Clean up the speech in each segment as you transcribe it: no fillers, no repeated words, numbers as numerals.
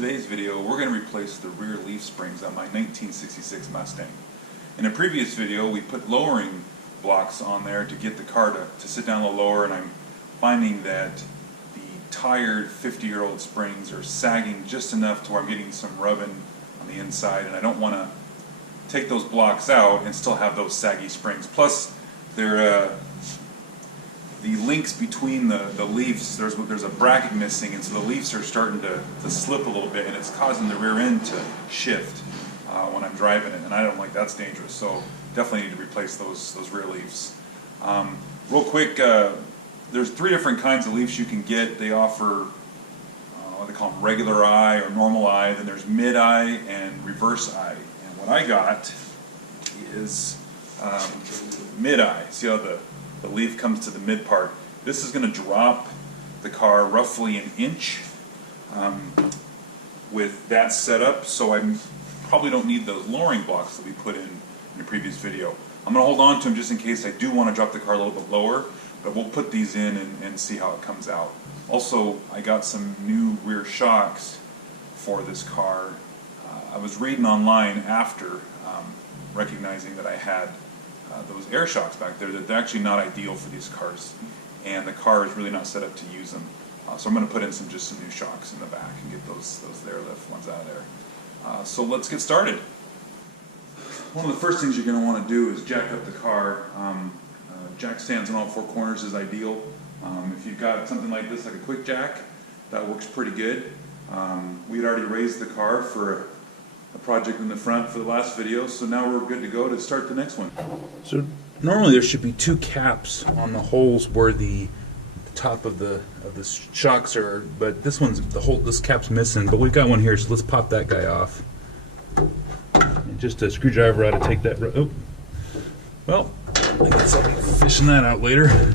today's video, we're going to replace the rear leaf springs on my 1966 Mustang. In a previous video, we put lowering blocks on there to get the car to sit down a little lower, and I'm finding that the tired 50-year-old springs are sagging just enough to where I'm getting some rubbing on the inside, and I don't want to take those blocks out and still have those saggy springs. Plus, they're the links between the leaves, there's a bracket missing, and so the leaves are starting to slip a little bit, and it's causing the rear end to shift when I'm driving it, and I don't like that's dangerous. So definitely need to replace those rear leaves. Real quick, there's 3 different kinds of leaves you can get. They offer what they call them, regular eye or normal eye. Then there's mid eye and reverse eye. And what I got is mid eye. See how the leaf comes to the mid part. This is going to drop the car roughly an inch with that setup, so I probably don't need those lowering blocks that we put in the previous video. I'm going to hold on to them just in case I do want to drop the car a little bit lower, but we'll put these in and see how it comes out. Also, I got some new rear shocks for this car. I was reading online after recognizing that I had those air shocks back there, that they're actually not ideal for these cars, and the car is really not set up to use them. So I'm going to put in some new shocks in the back and get those airlift ones out of there. So let's get started. One of the first things you're going to want to do is jack up the car. Jack stands on all 4 corners is ideal. If you've got something like this, like a quick jack, that works pretty good. We had already raised the car for a project in the front for the last video, so now we're good to go to start the next one. So normally there should be 2 caps on the holes where the top of the shocks are, but this cap's missing, but we've got one here, so let's pop that guy off. And just a screwdriver ought to take that. Oh, well, I guess I'll be fishing that out later.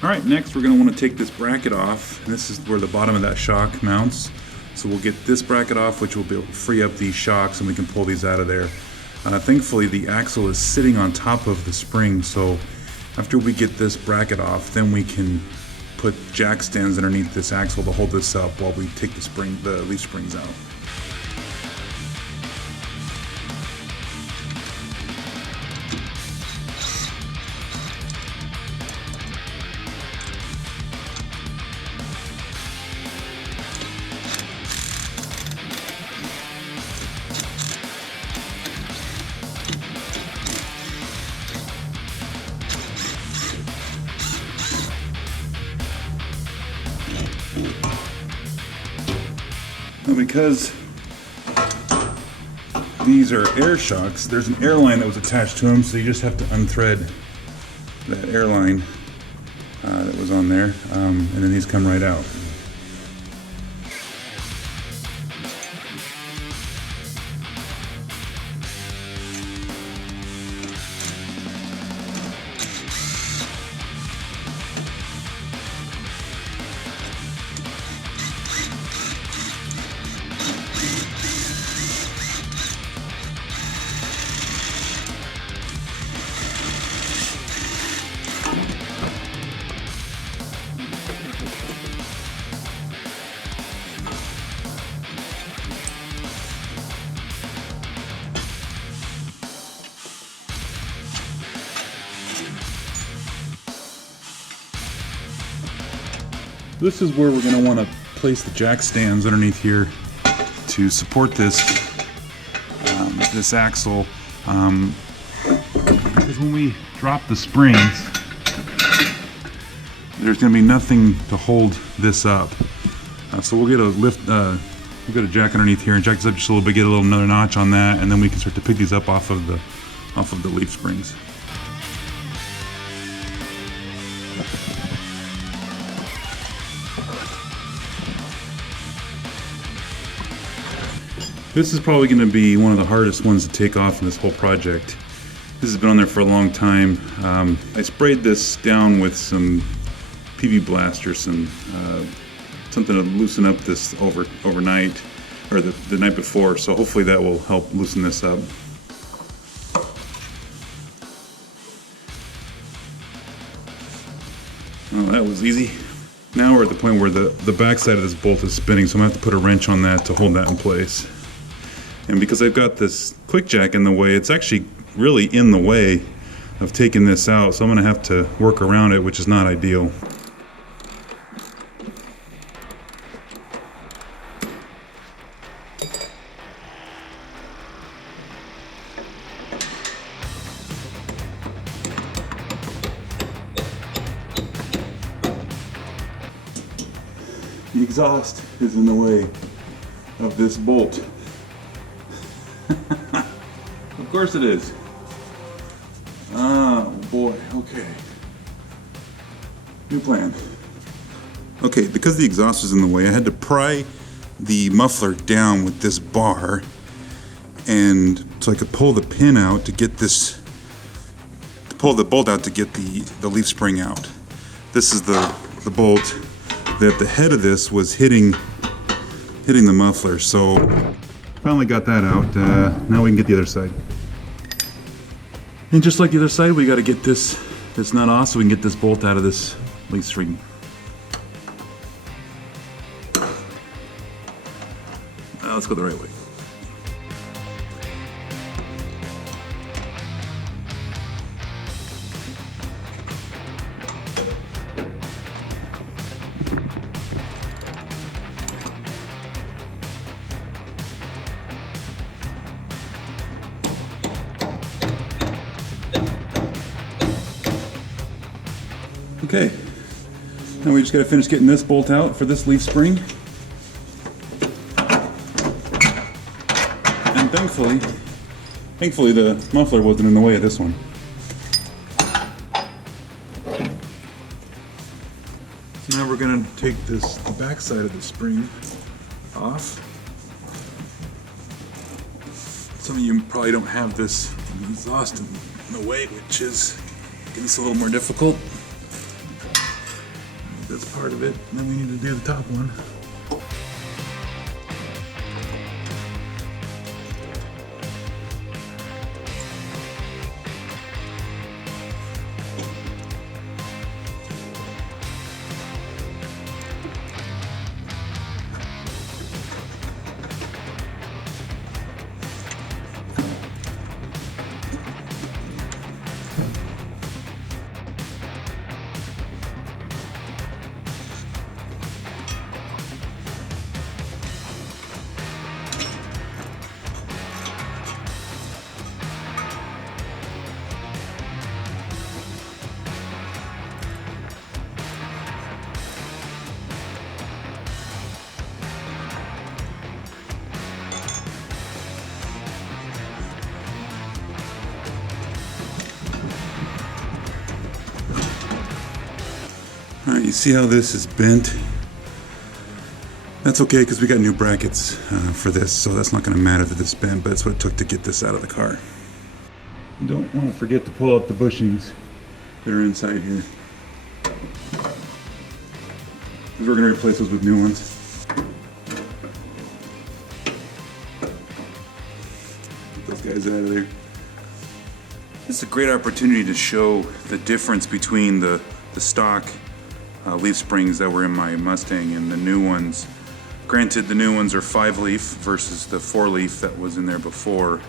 Alright, next we're going to want to take this bracket off, and this is where the bottom of that shock mounts. So we'll get this bracket off, which will be able to free up these shocks, and we can pull these out of there. Thankfully the axle is sitting on top of the spring, so after we get this bracket off, then we can put jack stands underneath this axle to hold this up while we take the leaf springs out. Now, because these are air shocks, there's an air line that was attached to them, so you just have to unthread that air line that was on there, and then these come right out. This is where we're going to want to place the jack stands underneath here to support this this axle. Because when we drop the springs, there's going to be nothing to hold this up. So we'll get a lift. We'll get a jack underneath here and jack this up just a little bit, get another notch on that, and then we can start to pick these up off of the leaf springs. This is probably going to be one of the hardest ones to take off in this whole project. This has been on there for a long time. I sprayed this down with some PV Blast or some something to loosen up this overnight, or the night before, so hopefully that will help loosen this up. Oh, that was easy. Now we're at the point where the back side of this bolt is spinning, so I'm going to have to put a wrench on that to hold that in place. And because I've got this quick jack in the way, it's actually really in the way of taking this out, so I'm going to have to work around it, which is not ideal. The exhaust is in the way of this bolt. Of course it is. Oh boy, okay. New plan. Okay, because the exhaust was in the way, I had to pry the muffler down with this bar, and so I could pull the pin out to get this, to pull the bolt out to get the leaf spring out. This is the bolt that the head of this was hitting the muffler, so finally got that out. Now we can get the other side. And just like the other side, we got to get this nut off so we can get this bolt out of this leaf spring. Let's go the right way. Okay, now we just got to finish getting this bolt out for this leaf spring. And thankfully the muffler wasn't in the way of this one. So now we're going to take the back side of the spring off. Some of you probably don't have this exhaust in the way, which is making this a little more difficult. That's part of it. And then we need to do the top one. Alright, you see how this is bent? That's okay because we got new brackets for this, so that's not going to matter that this is bent, but it's what it took to get this out of the car. You don't want to forget to pull out the bushings that are inside here, because we're going to replace those with new ones. Get those guys out of there. This is a great opportunity to show the difference between the stock leaf springs that were in my Mustang and the new ones. Granted, the new ones are 5-leaf versus the 4-leaf that was in there before,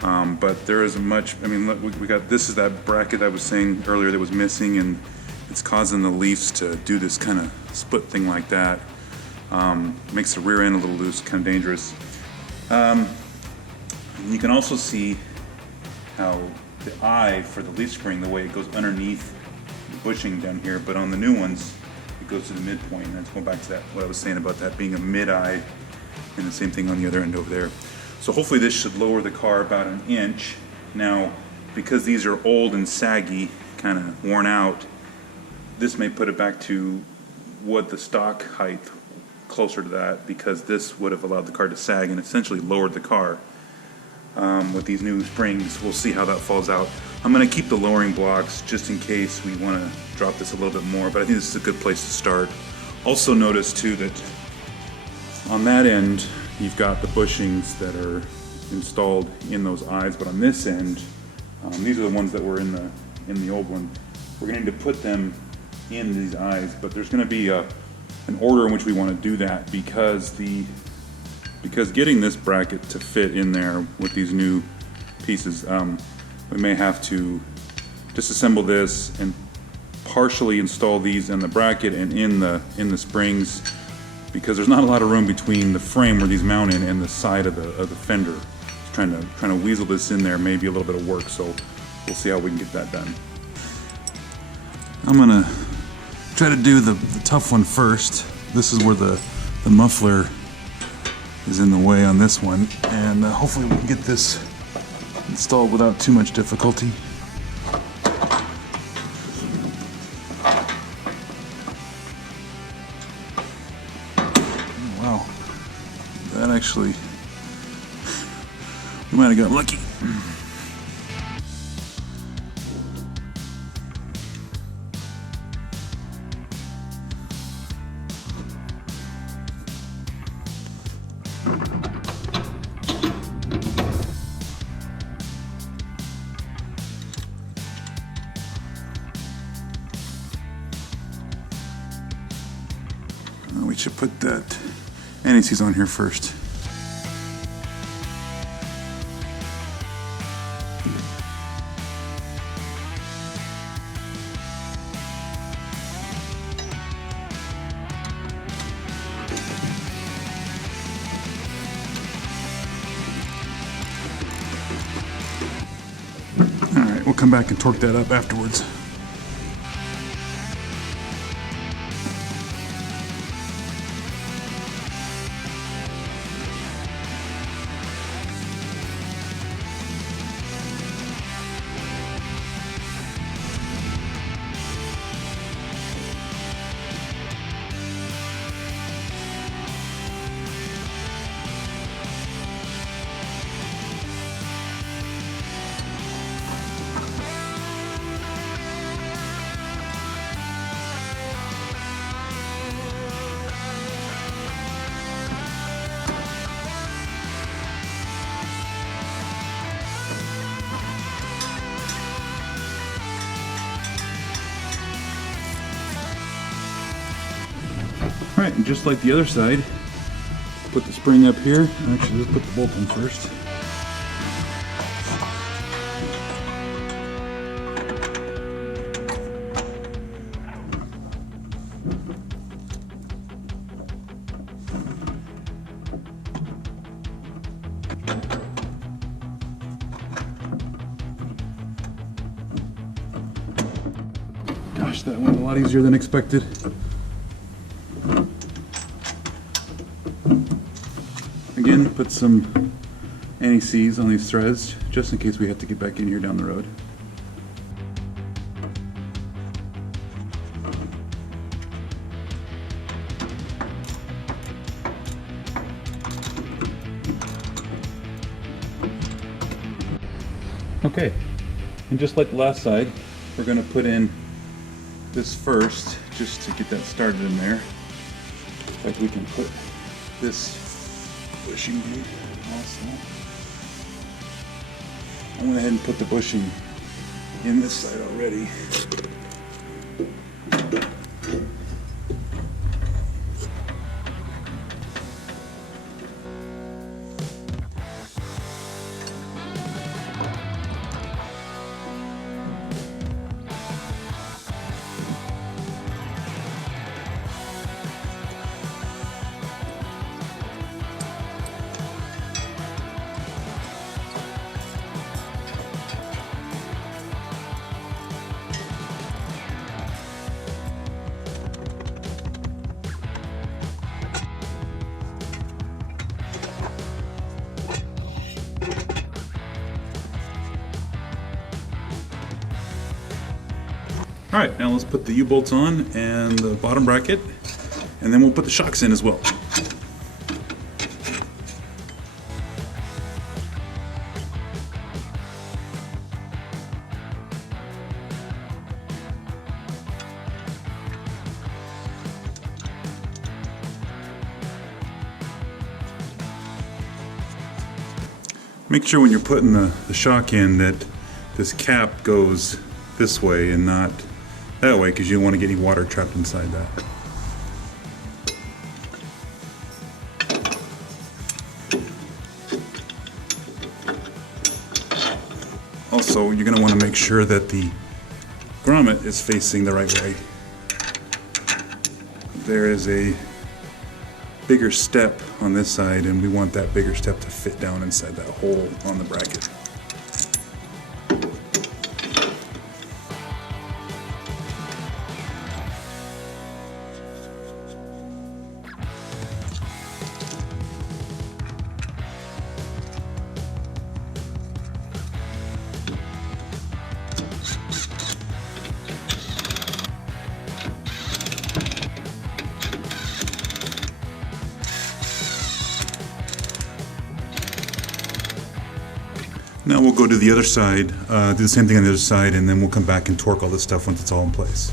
but there is a much, I mean, look, we got, this is that bracket I was saying earlier that was missing, and it's causing the leaves to do this kind of split thing like that. Makes the rear end a little loose, kind of dangerous. You can also see how the eye for the leaf spring, the way it goes underneath bushing down here, but on the new ones it goes to the midpoint. And that's going back to that, what I was saying about that being a mid-eye, and the same thing on the other end over there. So hopefully this should lower the car about 1 inch. Now, because these are old and saggy, kind of worn out, this may put it back to what the stock height closer to that, because this would have allowed the car to sag and essentially lowered the car. With these new springs, we'll see how that falls out. I'm going to keep the lowering blocks just in case we want to drop this a little bit more, but I think this is a good place to start. Also notice too that on that end you've got the bushings that are installed in those eyes, but on this end, these are the ones that were in the old one. We're going to need to put them in these eyes, but there's going to be an order in which we want to do that, because getting this bracket to fit in there with these new pieces, we may have to disassemble this and partially install these in the bracket and in the springs, because there's not a lot of room between the frame where these mount in and the side of the fender. Just trying to weasel this in there may be a little bit of work, so we'll see how we can get that done. I'm gonna try to do the tough one first. This is where the muffler is in the way on this one, and hopefully we can get this installed without too much difficulty. Oh, wow, that actually, we might have got lucky. We should put that anti-seize on here first. All right, we'll come back and torque that up afterwards. Alright, and just like the other side, put the spring up here. Actually, let's put the bolt in first. Gosh, that went a lot easier than expected. Again, put some anti-seize on these threads, just in case we have to get back in here down the road. Okay, and just like the last side, we're going to put in this first, just to get that started in there. In fact, we can put this bushing also. I went ahead and put the bushing in this side already. Alright, now let's put the U-bolts on and the bottom bracket, and then we'll put the shocks in as well. Make sure when you're putting the shock in that this cap goes this way and not that way, because you don't want to get any water trapped inside that. Also, you're going to want to make sure that the grommet is facing the right way. There is a bigger step on this side, and we want that bigger step to fit down inside that hole on the bracket. Now we'll go to the other side, do the same thing on the other side, and then we'll come back and torque all this stuff once it's all in place.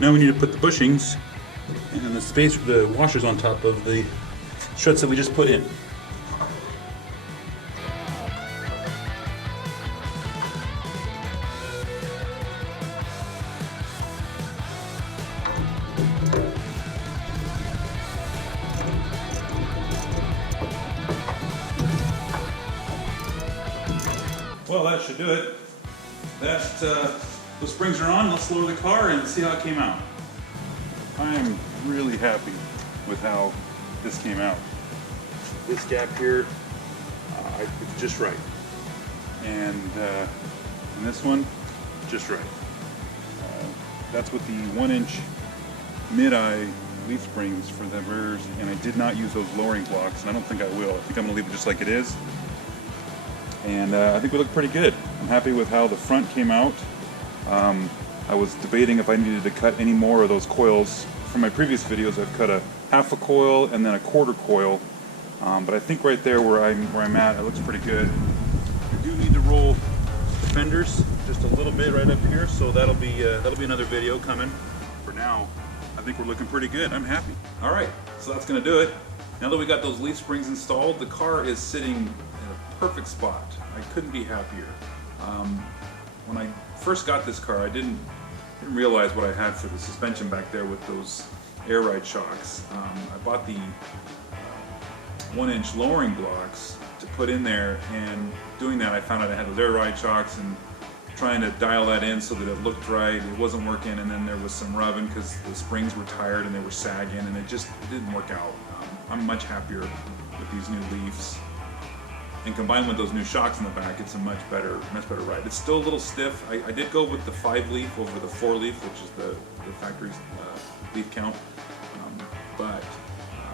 Now we need to put the bushings and the washers on top of the struts that we just put in. Well, that should do it. Those springs are on. Let's lower the car and see how it came out. I am really happy with how this came out. This gap here, it's just right. And this one, just right. That's with the 1-inch mid-eye leaf springs for the rears, and I did not use those lowering blocks, and I don't think I will. I think I'm going to leave it just like it is. And I think we look pretty good. I'm happy with how the front came out. I was debating if I needed to cut any more of those coils. From my previous videos, I've cut a half a coil and then a quarter coil. But I think right there where I'm at, it looks pretty good. I do need to roll the fenders just a little bit right up here, so that'll be another video coming. For now, I think we're looking pretty good. I'm happy. All right, so that's gonna do it. Now that we got those leaf springs installed, the car is sitting in a perfect spot. I couldn't be happier. When I first got this car, I didn't realize what I had for the suspension back there with those air ride shocks. I bought the 1-inch lowering blocks to put in there, and doing that I found out I had those air ride shocks, and trying to dial that in so that it looked right, it wasn't working, and then there was some rubbing because the springs were tired and they were sagging, and it didn't work out. I'm much happier with these new leafs. And combined with those new shocks in the back, it's a much better ride. It's still a little stiff. I did go with the 5-leaf over the 4-leaf, which is the factory leaf count. But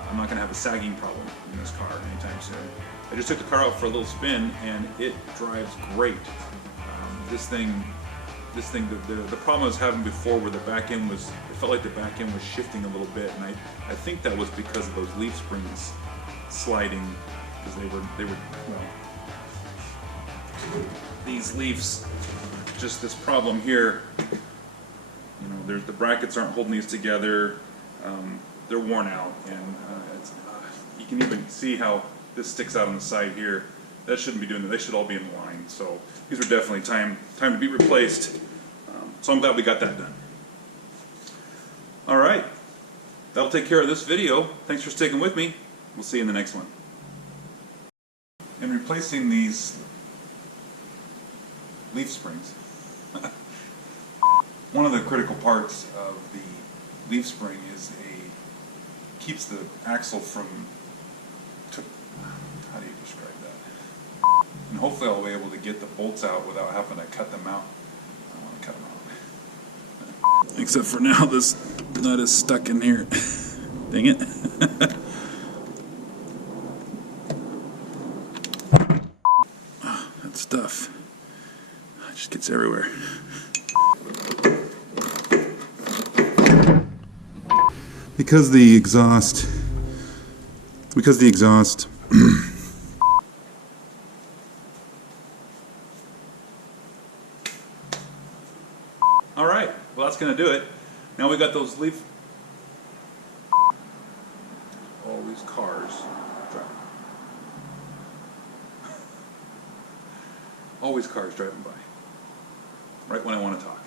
I'm not going to have a sagging problem in this car anytime soon. I just took the car out for a little spin, and it drives great. The problem I was having before, where the back end was, it felt like the back end was shifting a little bit, and I think that was because of those leaf springs sliding. Because they were well, these leaves, just this problem here, you know, the brackets aren't holding these together, they're worn out, and you can even see how this sticks out on the side here. That shouldn't be doing that. They should all be in line. So these are definitely time to be replaced. So I'm glad we got that done. All right, that'll take care of this video. Thanks for sticking with me. We'll see you in the next one. In replacing these leaf springs, one of the critical parts of the leaf spring is keeps the axle from do you describe that? And hopefully I'll be able to get the bolts out without having to cut them out. I don't want to cut them out. Except for now, this nut is stuck in here. Dang it. Oh, that stuff. It just gets everywhere. Because the exhaust all right, well that's gonna do it. Now we got those leaf. Always cars driving. Always cars driving by. Right when I want to talk.